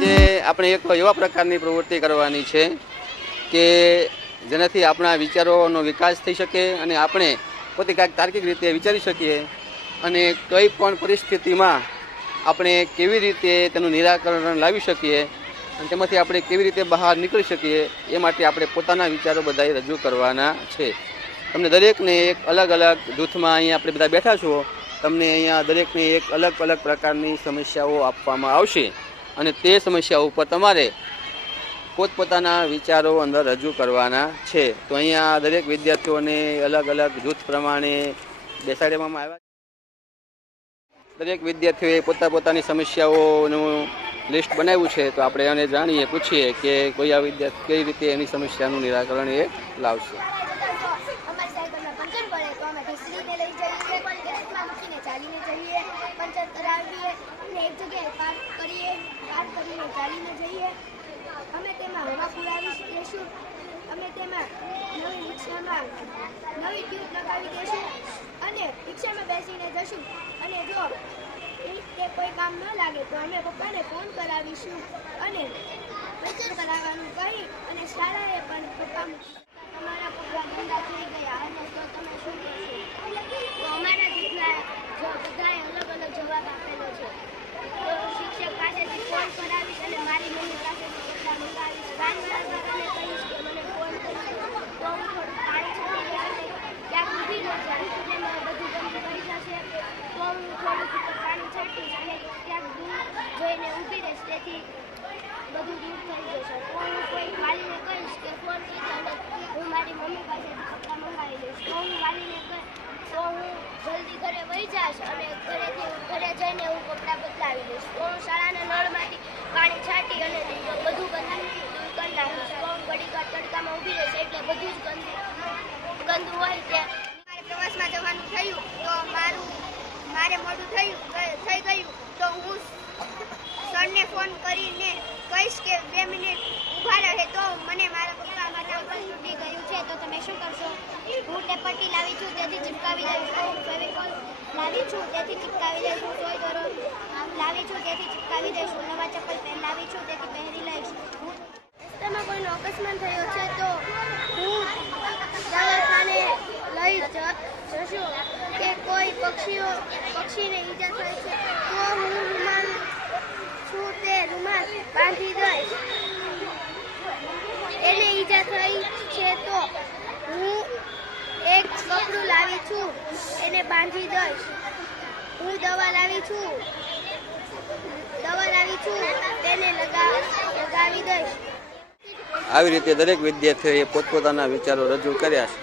આજે આપણે એક એવા પ્રકારની પ્રવૃત્તિ કરવાની છે કે જેનાથી આપણા વિચારોનો વિકાસ થઈ શકે અને આપણે પોતે કાંઈક તાર્કિક રીતે વિચારી શકીએ અને કઈ પણ પરિસ્થિતિમાં આપણે કેવી રીતે તેનું નિરાકરણ લાવી શકીએ અને તેમાંથી આપણે કેવી રીતે બહાર નીકળી શકીએ એ માટે આપણે પોતાના વિચારો બધાએ રજૂ કરવાના છે. તમને દરેકને એક અલગ અલગ જૂથમાં અહીંયા આપણે બધા બેઠા છો, તમને અહીંયા દરેકને એક અલગ અલગ પ્રકારની સમસ્યાઓ આપવામાં આવશે અને તે સમસ્યા ઉપર તમારે પોતપોતાના વિચારો અંદર રજૂ કરવાના છે. તો અહીંયા દરેક વિદ્યાર્થીઓને અલગ અલગ જૂથ પ્રમાણે બેસાડવામાં આવ્યા. દરેક વિદ્યાર્થીઓએ પોતાની સમસ્યાઓનું લિસ્ટ બનાવ્યું છે. તો આપણે એને જાણીએ, પૂછીએ કે કોઈ આ વિદ્યાર્થી કઈ રીતે એની સમસ્યાનું નિરાકરણ એ લાવશે. અમે તેમાં હવા પુરાવી દઈશું, અમે તેમાં નવી રિક્ષામાં નવી ટ્યુબ લગાવી દઈશું અને રિક્ષામાં બેસીને જશું. અને જો તે કોઈ કામ ન લાગે તો અમે પપ્પાને ફોન કરાવીશું અને પંચર કરાવવાનું કહી અને શાળાએ પણ પપ્પા તમારા પપ્પા ગંદા થઈ ગયા અને તો તમે શું કરશો? તો અમારા જૂથના બધાએ અલગ અલગ જવાબ આપેલો છે. તો શિક્ષક પાસેથી ફોન કરાવીશ અને મારી મમ્મી પાસેથી કપડાં મંગાવીશ. વાનવાળાને કહીશ કે મને ફોન કરી તો હું થોડું પાણી છોડી દઈશ અને ક્યાંક ઊભી ન જાય તેમાં બધું ગંદુ કરી જશે તો હું થોડું પાણી છાંટીશ અને ક્યાંક દૂર જોઈને ઊભી રહીશ, તેથી બધું દૂર થઈ જશે. તો હું કોઈ વાલીને કહીશ કે ફોન કરી અને હું મારી મમ્મી પાસેથી કપડાં મંગાવી લઈશ. તો હું વાલીને કહીશ તો હું જલ્દી ઘરે વહી જઈશ અને ઘરે જઈને હું કપડાં બદલાવી લઈશ. તો હું શાળાના નળમાંથી પાણી છાંટી અને બધું ગંદુ કરી નાખીશ. તો હું ઘડીક તડકામાં ઊભી રહીશ એટલે બધું જ ગંદુ હોય તે. મારે પ્રવાસમાં જવાનું થયું તો મારે મોડું થઈ ગયું તો હું સરને ફોન કરીને કહીશ કે 2 મિનિટ ઊભા રહે. તો મને મારા પપ્પા મારા ઉપર તૂટી ગયું છે તો તમે શું કરશો? હું તે પટ્ટી લાવી છું તેથી ચિપકાવી લઈશ. હું ફેવિકોલ લાવી છું તેથી ચિપકાવી લઈશ. હું સોય દોરો લાવી છું તેથી ચિપકાવી દઈશ. હું નવા ચપ્પલ લાવી છું તેથી પહેરી લઈશ. રસ્તામાં કોઈનો અકસ્માત થયો છે તો હું દવાખાને લઈ જશું. કે કોઈ પક્ષીને ઈજા થઈ છે તો હું રૂમાલ છું તે રૂમાલ બાંધી દઈશ. એને ઈજા થઈ છે તો હું એક કપડું લાવી છું એને બાંધી દઈશ. હું દવા લાવી છું તેને લગાવી દઈશ. આવી રીતે દરેક વિદ્યાર્થીઓએ પોતપોતાના વિચારો રજૂ કર્યા છે.